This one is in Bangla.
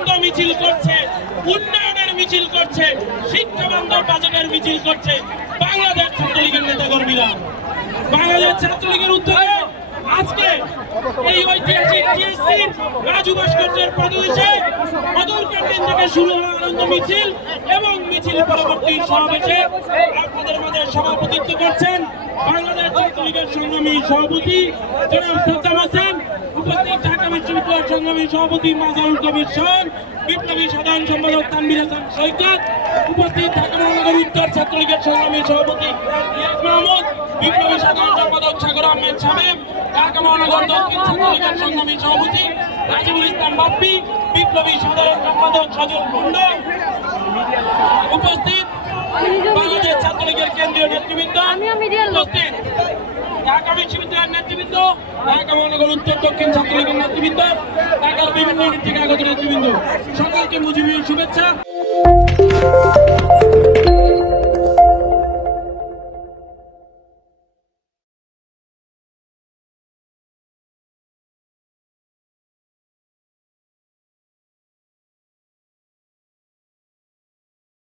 আনন্দ মিছিল করছে, উন্নয়নের মিছিল করছে, শিক্ষা বান্ধব বাজেটের মিছিল করছে বাংলাদেশ ছাত্রলীগের নেতাকর্মীরা। বাংলাদেশ ছাত্রলীগের উদ্যোগে আজকে এই ঐতিহাসিক টিএসসির রাজু ভাস্কর্যের পদদেশে মধুর ক্যান্টিন থেকে শুরু হওয়া আনন্দ মিছিল এবং মিছিল পরবর্তী সমাবেশে আপনাদের মাঝে সভাপতিত্ব করছেন বাংলাদেশ ছাত্রলীগের সংগ্রামী সভাপতি জনাব সাদ্দাম হোসেন, উপস্থিত ঢাকা বিশ্ববিদ্যালয়ের সংগ্রামী সভাপতি মাজারুল কবির শান, বিপ্লবী সাধারণ সম্পাদক তানভীর হাসান সৈকত, উপস্থিত ঢাকা মহানগর উত্তর ছাত্রলীগের সংগ্রামী সভাপতি ইলিয়াস মাহমুদ, বিপ্লবী সাধারণ সম্পাদক সাগর আহমেদ শামীম, ঢাকা মহানগর দক্ষিণ ছাত্রলীগের সংগ্রামী সভাপতি রাজিবুল ইসলাম বাপ্পি, বিপ্লবী সাধারণ সম্পাদক সজল কুন্ডু, উপস্থিত বাংলাদেশ ছাত্রলীগের কেন্দ্রীয় নেতৃবৃন্দ, উপস্থিত ঢাকা বিশ্ববিদ্যালয়ের নেতৃবৃন্দ, ঢাকা মহানগর উত্তর দক্ষিণ ছাত্রলীগের নেতৃবৃন্দ, ঢাকার বিভিন্ন ইউনিট থেকে আগত নেতৃবৃন্দ, সকলকে মুজিবের শুভেচ্ছা।